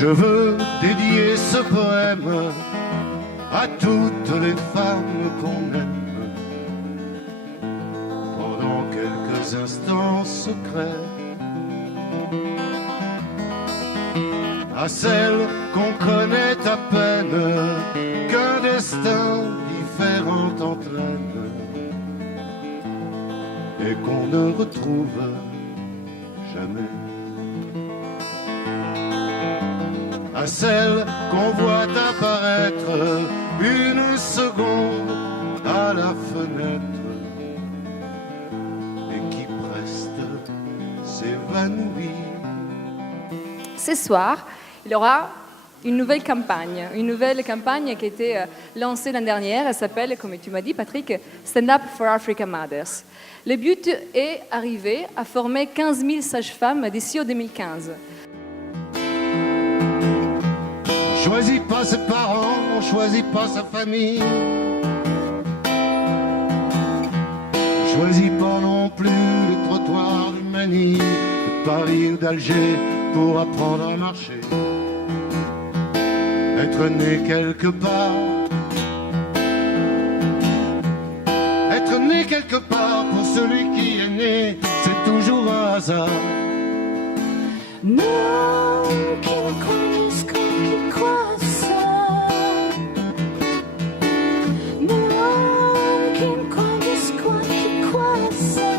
Je veux dédier ce poème à toutes les femmes qu'on aime pendant quelques instants secrets, à celles qu'on connaît à peine, qu'un destin différent entraîne et qu'on ne retrouve jamais, à celles qu'on voit apparaître une seconde à la fenêtre et qui presque s'évanouit. Ce soir, il y aura une nouvelle campagne qui a été lancée l'année dernière. Elle s'appelle, comme tu m'as dit, Patrick, Stand Up for Africa Mothers. Le but est d'arriver à former 15 000 sages-femmes d'ici au 2015. On choisit pas ses parents, on choisit pas sa famille. On choisit pas non plus les trottoirs de Manille, de Paris ou d'Alger pour apprendre à marcher. Être né quelque part, être né quelque part pour celui qui est né, c'est toujours un hasard. Non, qui ne connaissent qu'on qui croit ça. Non, qui ne connaissent qu'on qui croit ça.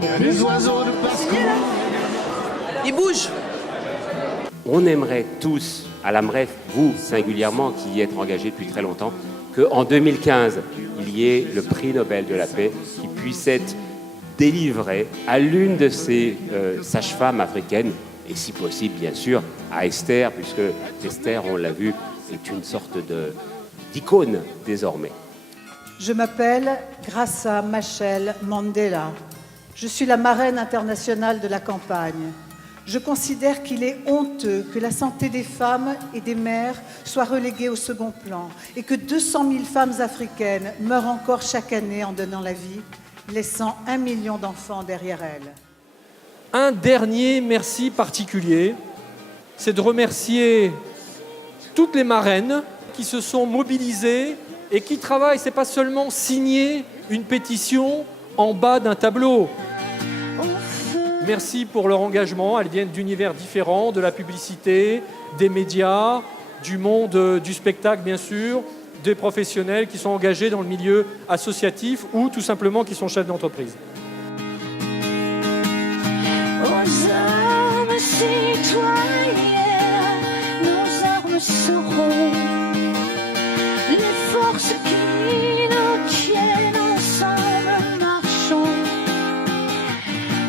Il y a des oiseaux de basse-cour. Il bouge. On aimerait tous, à la MREF, vous singulièrement, qui y êtes engagés depuis très longtemps, qu'en 2015, il y ait le prix Nobel de la paix qui puisse être délivré à l'une de ces sages-femmes africaines, et si possible, bien sûr, à Esther, puisque Esther, on l'a vu, est une sorte d'icône désormais. Je m'appelle Graça Machel Mandela. Je suis la marraine internationale de la campagne. Je considère qu'il est honteux que la santé des femmes et des mères soit reléguée au second plan et que 200 000 femmes africaines meurent encore chaque année en donnant la vie, laissant 1 million d'enfants derrière elles. Un dernier merci particulier, c'est de remercier toutes les marraines qui se sont mobilisées et qui travaillent. Ce n'est pas seulement signer une pétition en bas d'un tableau. Merci pour leur engagement. Elles viennent d'univers différents, de la publicité, des médias, du monde du spectacle bien sûr, des professionnels qui sont engagés dans le milieu associatif ou tout simplement qui sont chefs d'entreprise. Aux âmes citoyennes, nos armes seront les forces qui nous tiennent ensemble, marchons.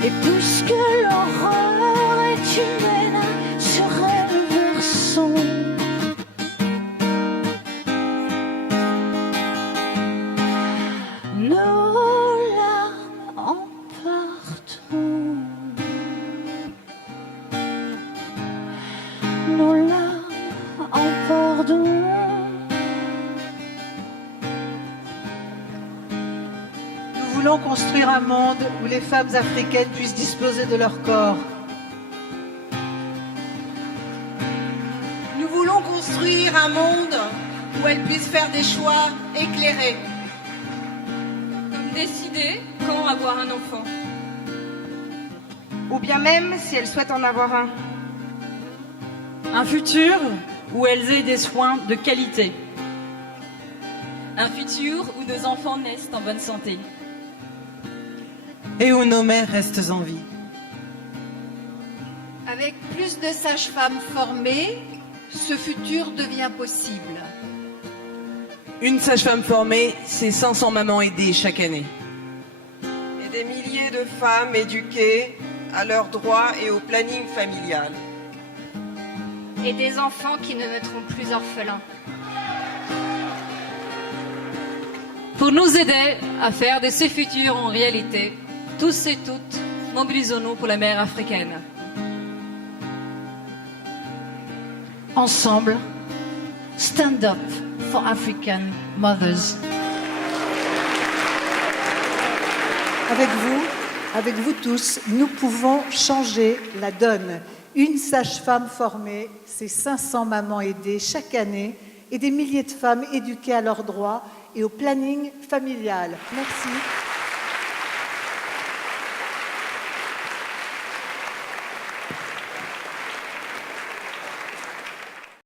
Et puisque l'horreur est humaine, sur elle versons. Nos larmes emporteront. Nos larmes emporteront. Nous voulons construire un monde où les femmes africaines puissent disposer de leur corps. Nous voulons construire un monde où elles puissent faire des choix éclairés. Comme décider quand avoir un enfant. Ou bien même si elles souhaitent en avoir un. Un futur où elles aient des soins de qualité. Un futur où nos enfants naissent en bonne santé. Et où nos mères restent en vie. Avec plus de sages-femmes formées, ce futur devient possible. Une sage-femme formée, c'est 500 mamans aidées chaque année. Et des milliers de femmes éduquées à leurs droits et au planning familial. Et des enfants qui ne naîtront plus orphelins. Pour nous aider à faire de ce futur en réalité, tous et toutes, mobilisons-nous pour la mère africaine. Ensemble, stand up for African mothers. Avec vous, Avec vous tous, nous pouvons changer la donne. Une sage-femme formée, c'est 500 mamans aidées chaque année et des milliers de femmes éduquées à leurs droits et au planning familial. Merci.